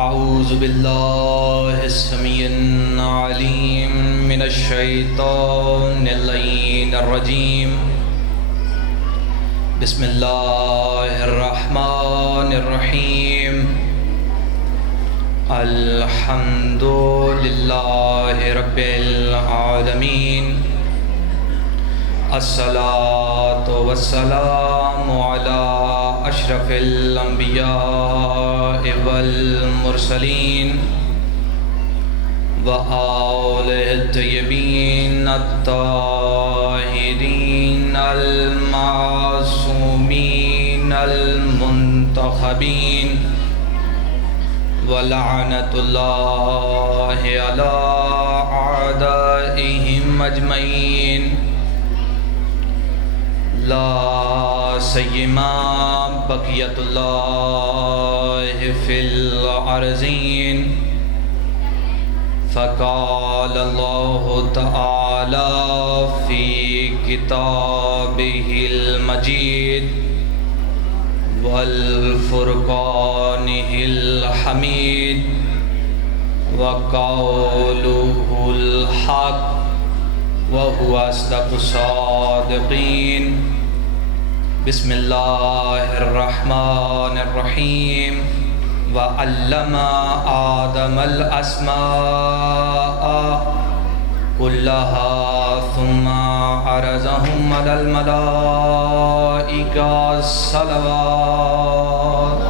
اعوذ باللہ السمیع العلیم من الشیطان اللعین الرجیم بسم اللہ الرحمن الرحیم الحمد للہ رب العالمین الصلاۃ والسلام علی اشرف الانبیاء والمرسلین وآلہ الطیبین الطاہرین المعصومین المنتخبین ولعنۃ اللہ علی اعدائہم اجمعین لا سیما بقیت اللہ فی الارضین فقال اللہ تعالی فی کتابہ المجید والفرقانہ الحمید وقولہ الحق وهو أصدق الصادقين بسم الله الرحمن الرحيم وعلم آدم الأسماء كلها ثم عرضهم على الملائكة الصلوات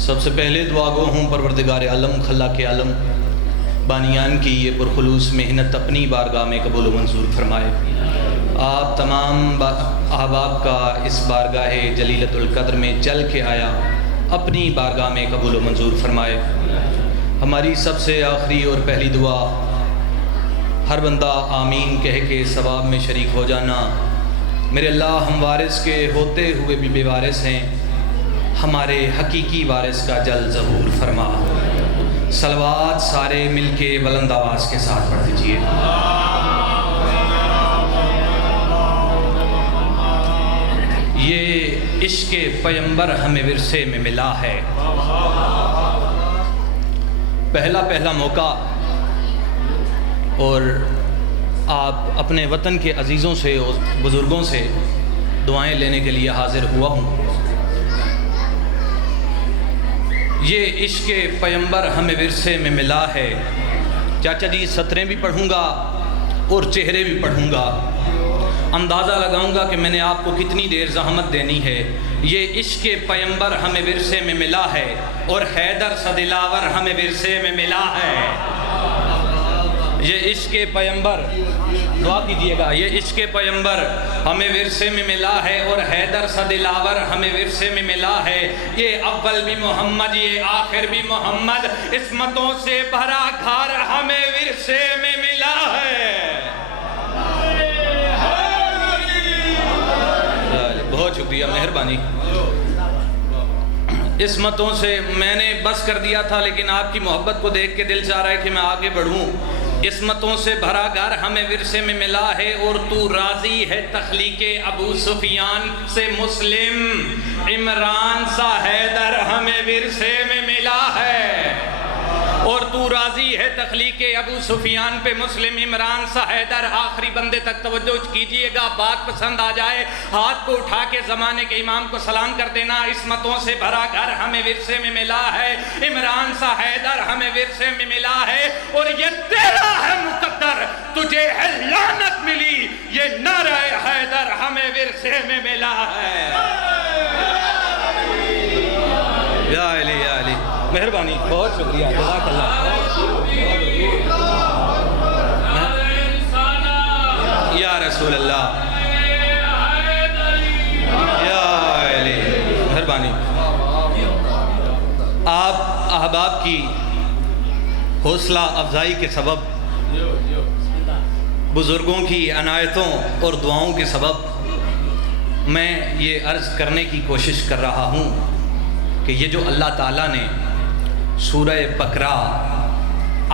سب سے پہلے دعا گو ہوں پروردگار عالم خلاق عالم بانیان کی یہ پرخلوص محنت اپنی بارگاہ میں قبول و منظور فرمائے۔ آپ تمام احباب کا اس بارگاہ جلیلۃ القدر میں چل کے آیا اپنی بارگاہ میں قبول و منظور فرمائے۔ ہماری سب سے آخری اور پہلی دعا ہر بندہ آمین کہہ کے ثواب میں شریک ہو جانا۔ میرے اللہ ہم وارث کے ہوتے ہوئے بھی بے وارث ہیں، ہمارے حقیقی وارث کا جل ظہور فرما۔ صلوات سارے مل کے بلند آواز کے ساتھ پڑھ دیجئے۔ یہ عشق پیمبر ہمیں ورثے میں ملا ہے۔ پہلا موقع اور آپ اپنے وطن کے عزیزوں سے اور بزرگوں سے دعائیں لینے کے لیے حاضر ہوا ہوں۔ یہ عشق پیمبر ہمیں ورثے میں ملا ہے۔ چاچا جی سطریں بھی پڑھوں گا اور چہرے بھی پڑھوں گا، اندازہ لگاؤں گا کہ میں نے آپ کو کتنی دیر زحمت دینی ہے۔ یہ عشق پیمبر ہمیں ورثے میں ملا ہے اور حیدر سا دلاور ہمیں ورثے میں ملا ہے۔ یہ عشق پیمبر دعا کیجئے گا، یہ عشق پیمبر ہمیں ورثے میں ملا ہے اور حیدر سا دلاور ہمیں ورثے میں ملا ہے۔ یہ اول بھی محمد یہ آخر بھی محمد، عصمتوں سے بھرا گھر ہمیں ورثے میں ملا ہے۔ بہت شکریہ، مہربانی۔ عصمتوں سے میں نے بس کر دیا تھا، لیکن آپ کی محبت کو دیکھ کے دل چاہ رہا ہے کہ میں آگے بڑھوں۔ عصمتوں سے بھرا گھر ہمیں ورثے میں ملا ہے اور تو راضی ہے تخلیق ابو سفیان سے مسلم، عمران سا حیدر ہمیں ورثے میں ملا ہے۔ اور تو راضی ہے تخلیق ابو سفیان پہ مسلم، عمران سا حیدر۔ آخری بندے تک توجہ کیجئے گا، بات پسند آ جائے ہاتھ کو اٹھا کے زمانے کے امام کو سلام کر دینا۔ عصمتوں سے بھرا گھر ہمیں ورثے میں ملا ہے، عمران سا حیدر ہمیں ورثے میں ملا ہے، اور یہ تیرا ہے مقدر تجھے ہے لعنت ملی، یہ نعرہ حیدر ہمیں ورثے میں ملا ہے۔ یا علی یا علی، مہربانی، بہت شکریہ، جزاک اللہ۔ یا رسول اللہ، یا علی، مہربانی۔ آپ احباب کی حوصلہ افزائی کے سبب، بزرگوں کی عنایتوں اور دعاؤں کے سبب میں یہ عرض کرنے کی کوشش کر رہا ہوں کہ یہ جو اللہ تعالیٰ نے سورہ بقرہ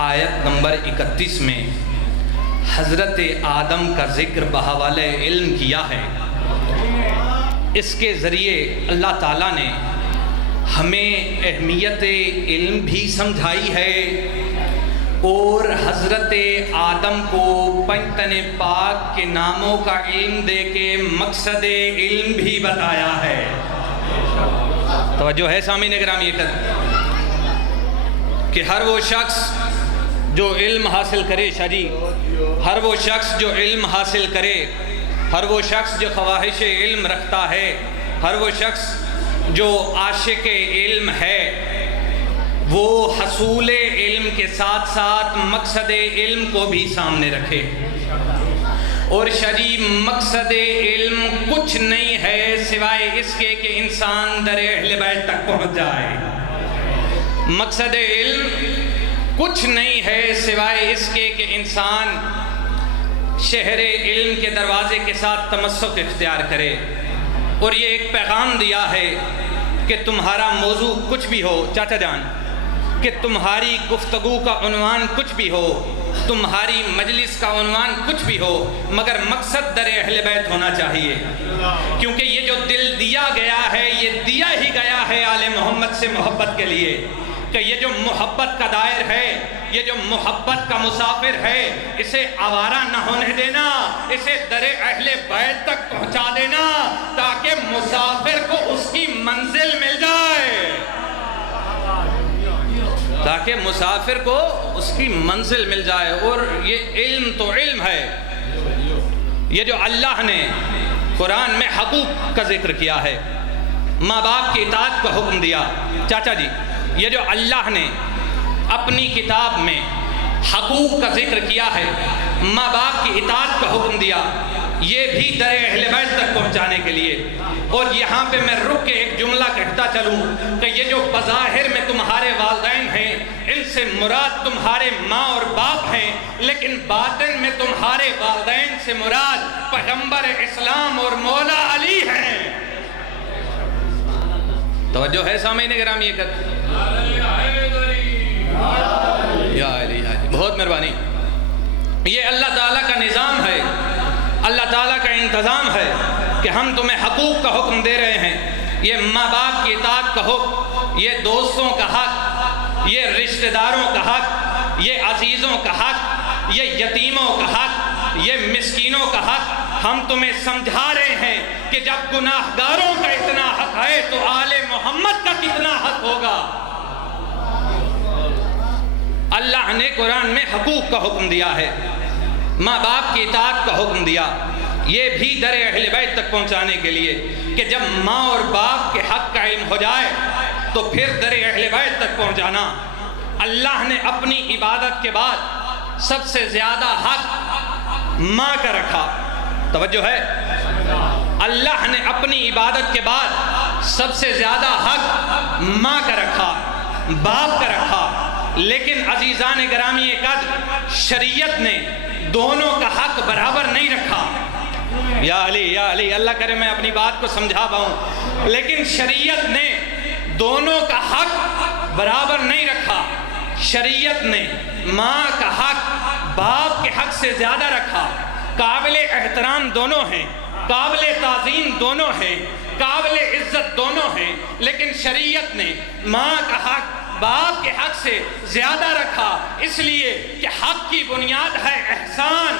آیت نمبر 31 میں حضرت آدم کا ذکر بحوالہ علم کیا ہے، اس کے ذریعے اللہ تعالیٰ نے ہمیں اہمیت علم بھی سمجھائی ہے اور حضرت آدم کو پنجتن پاک کے ناموں کا علم دے کے مقصد علم بھی بتایا ہے۔ توجہ ہے سامعین گرامی کہ ہر وہ شخص جو علم حاصل کرے، شاہ جی، ہر وہ شخص جو علم حاصل کرے، ہر وہ شخص جو خواہش علم رکھتا ہے، ہر وہ شخص جو عاشق علم ہے، وہ حصول علم کے ساتھ ساتھ مقصد علم کو بھی سامنے رکھے۔ اور شریف مقصد علم کچھ نہیں ہے سوائے اس کے کہ انسان در اہل بیت تک پہنچ جائے۔ مقصد علم کچھ نہیں ہے سوائے اس کے کہ انسان شہر علم کے دروازے کے ساتھ تمسک اختیار کرے۔ اور یہ ایک پیغام دیا ہے کہ تمہارا موضوع کچھ بھی ہو، چاچا جان، کہ تمہاری گفتگو کا عنوان کچھ بھی ہو، تمہاری مجلس کا عنوان کچھ بھی ہو، مگر مقصد در اہل بیت ہونا چاہیے، کیونکہ یہ جو دل دیا گیا ہے یہ دیا ہی گیا ہے آل محمد سے محبت کے لیے، کہ یہ جو محبت کا دائر ہے، یہ جو محبت کا مسافر ہے، اسے آوارہ نہ ہونے دینا، اسے در اہل بیت تک پہنچا دینا تاکہ مسافر کو اس کی منزل مل جائے، تاکہ مسافر کو اس کی منزل مل جائے۔ اور یہ علم تو علم ہے، یہ جو اللہ نے قرآن میں حقوق کا ذکر کیا ہے، ماں باپ کی اطاعت کا حکم دیا، چاچا جی، یہ جو اللہ نے اپنی کتاب میں حقوق کا ذکر کیا ہے، ماں باپ کی اطاعت کا حکم دیا، یہ بھی در اہل بیت تک پہنچانے کے لیے۔ اور یہاں پہ میں رک کے ایک جملہ کہتا چلوں کہ یہ جو بظاہر میں تمہارے والدین ہیں، ان سے مراد تمہارے ماں اور باپ ہیں، لیکن باطن میں تمہارے والدین سے مراد پیغمبر اسلام اور مولا علی ہیں۔ توجہ ہے سامعین گرامی؟ یا علی، بہت مہربانی۔ یہ اللہ تعالیٰ کا نظام ہے، اللہ تعالیٰ کا انتظام ہے کہ ہم تمہیں حقوق کا حکم دے رہے ہیں۔ یہ ماں باپ کی اطاعت کا حکم، یہ دوستوں کا حق، یہ رشتہ داروں کا حق، یہ عزیزوں کا حق، یہ یتیموں کا حق، یہ مسکینوں کا حق، ہم تمہیں سمجھا رہے ہیں کہ جب گناہ گاروں کا اتنا حق ہے تو آل محمد کا کتنا حق ہوگا۔ اللہ نے قرآن میں حقوق کا حکم دیا ہے، ماں باپ کی اطاعت کا حکم دیا، یہ بھی در اہل بیت تک پہنچانے کے لیے کہ جب ماں اور باپ کے حق کا علم ہو جائے تو پھر در اہل بیت تک پہنچانا۔ اللہ نے اپنی عبادت کے بعد سب سے زیادہ حق ماں کا رکھا، توجہ ہے، اللہ نے اپنی عبادت کے بعد سب سے زیادہ حق ماں کا رکھا، باپ کا رکھا، لیکن عزیزان گرامی قدر شریعت نے دونوں کا حق برابر نہیں رکھا۔ یا علی، اللہ کرے میں اپنی بات کو سمجھا پاؤں، لیکن شریعت نے دونوں کا حق برابر نہیں رکھا۔ شریعت نے ماں کا حق باپ کے حق سے زیادہ رکھا۔ قابل احترام دونوں ہیں، قابل تعظیم دونوں ہیں، قابل عزت دونوں ہیں، لیکن شریعت نے ماں کا حق باپ کے حق سے زیادہ رکھا، اس لیے کہ حق کی بنیاد ہے احسان۔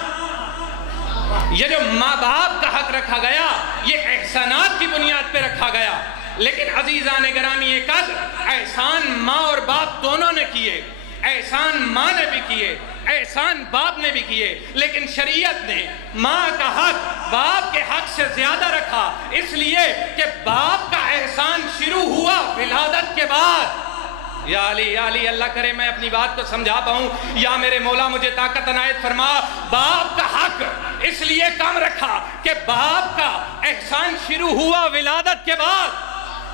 یہ جو ماں باپ کا حق رکھا گیا یہ احسانات کی بنیاد پہ رکھا گیا، لیکن عزیزان گرامی قدر احسان ماں اور باپ دونوں نے کیے، احسان ماں نے بھی کیے، احسان باپ نے بھی کیے، لیکن شریعت نے ماں کا حق باپ کے حق سے زیادہ رکھا، اس لیے کہ باپ کا احسان شروع ہوا ولادت کے بعد۔ یا علی، اللہ کرے میں اپنی بات کو سمجھا پاؤں، یا میرے مولا مجھے طاقت عنایت فرما۔ باپ کا حق اس لیے کم رکھا کہ باپ کا احسان شروع ہوا ولادت کے بعد،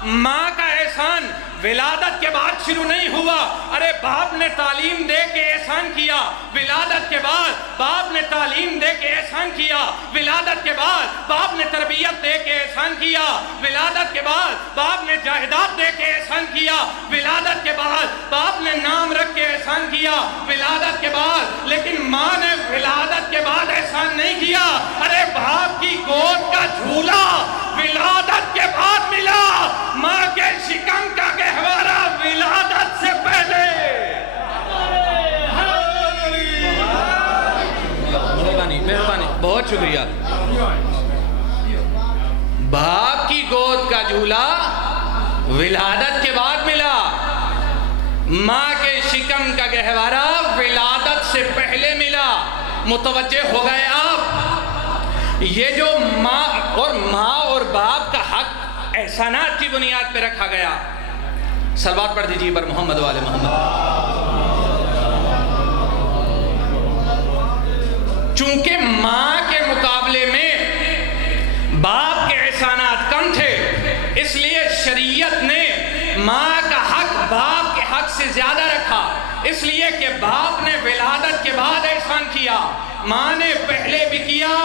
ماں کا احسان ولادت کے بعد شروع نہیں ہوا۔ ارے باپ نے تعلیم دے کے احسان کیا، ولادت کے بعد باپ نے تعلیم دے کے احسان کیا، ولادت کے بعد باپ نے تربیت دے کے احسان کیا، ولادت کے بعد باپ نے جائیداد دے کے احسان کیا، ولادت کے بعد باپ نے نام رکھ کے احسان کیا، ولادت کے بعد، لیکن ماں نے ولادت کے بعد احسان نہیں کیا۔ ارے باپ کی گود کا جھولا ولادت کے شکریہ. باپ کی گود کا جھولا ولادت کے بعد ملا، ماں کے شکم کا گہوارہ ولادت سے پہلے ملا. متوجہ ہو گئے آپ؟ یہ جو ماں اور باپ کا حق احسانات کی بنیاد پہ رکھا گیا. صلوات پڑھ دیجیے بر محمد والے محمد. چونکہ ماں کے مقابلے میں باپ کے احسانات کم تھے، اس لیے شریعت نے ماں کا حق باپ کے حق سے زیادہ رکھا. اس لیے کہ باپ نے ولادت کے بعد احسان کیا، ماں نے پہلے بھی کیا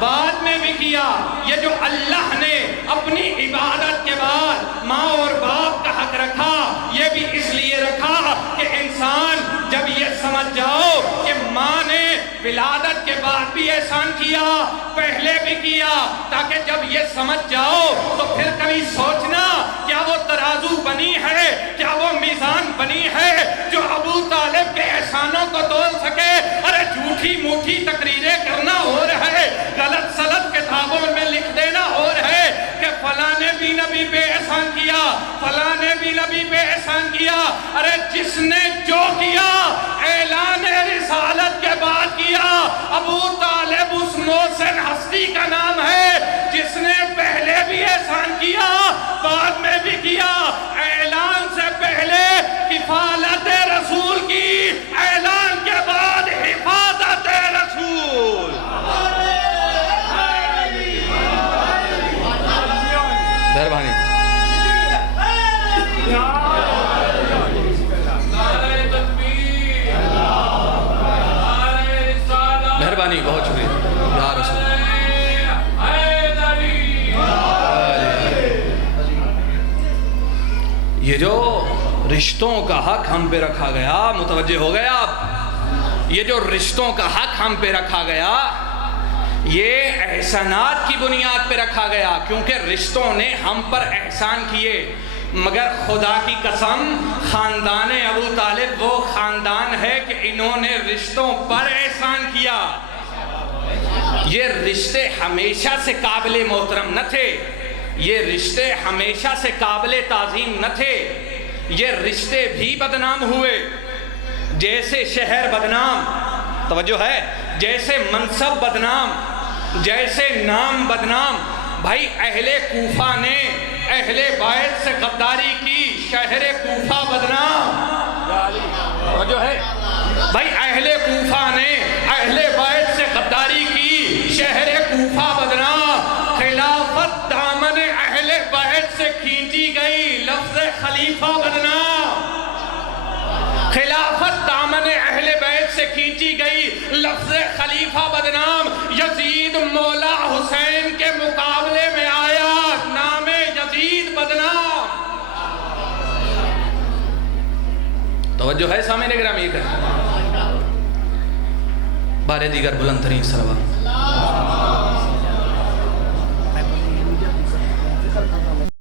بعد میں بھی کیا. یہ جو اللہ نے اپنی عبادت کے بعد ماں اور باپ کا حق رکھا، یہ بھی اس لیے رکھا کہ انسان جب یہ سمجھ جاؤ کہ ماں نے ولادت کے بعد بھی احسان کیا پہلے بھی کیا، تاکہ جب یہ سمجھ جاؤ تو پھر کبھی سوچنا کیا وہ ترازو بنی ہے، کیا وہ میزان بنی ہے جو ابو طالب کے احسانوں کو تول سکے. ارے جھوٹی موٹی تقریریں کرنا اور ہے، غلط سلط کتابوں میں لکھ دینا اور ہے کہ فلاں نے بھی نبی پہ احسان کیا، فلاں نے بھی نبی پہ احسان کیا. ارے جس نے جو کیا اعلان رسالت کے بعد کیا. ابو طالب اس محسن ہستی کا نام ہے جس نے پہلے بھی احسان کیا بعد میں بھی کیا. اعلان سے پہلے کفالت رسول کی، اعلان کے بعد حفاظت رسول. مہربانی. مہربانی، بہت شکریہ یا رسول. یہ جو رشتوں کا حق ہم پہ رکھا گیا، متوجہ ہو گئے آپ؟ یہ جو رشتوں کا حق ہم پہ رکھا گیا، یہ احسانات کی بنیاد پہ رکھا گیا، کیونکہ رشتوں نے ہم پر احسان کیے. مگر خدا کی قسم، خاندان ابو طالب وہ خاندان ہے کہ انہوں نے رشتوں پر احسان کیا. یہ رشتے ہمیشہ سے قابل محترم نہ تھے، یہ رشتے ہمیشہ سے قابل تعظیم نہ تھے. یہ رشتے بھی بدنام ہوئے، جیسے شہر بدنام، توجہ ہے، جیسے منصب بدنام، جیسے نام بدنام. بھائی اہل کوفہ نے اہل بیت سے غداری کی، شہر کوفہ بدنام. توجہ ہے بھائی، اہل کوفہ نے اہل بیت سے غداری کی، شہر کوفہ بدنام. خلافت دامن اہل بیت سے کھینچی گئی، لفظ خلیفہ بدنام. خلافت دامن اہل بیت سے کھینچی گئی، لفظ خلیفہ بدنام. یزید مولا حسین کے مقابلے میں آیا، نام یزید بدنام. توجہ ہے سامعین گرامی؟ بارے دیگر بلند ترین صلوات.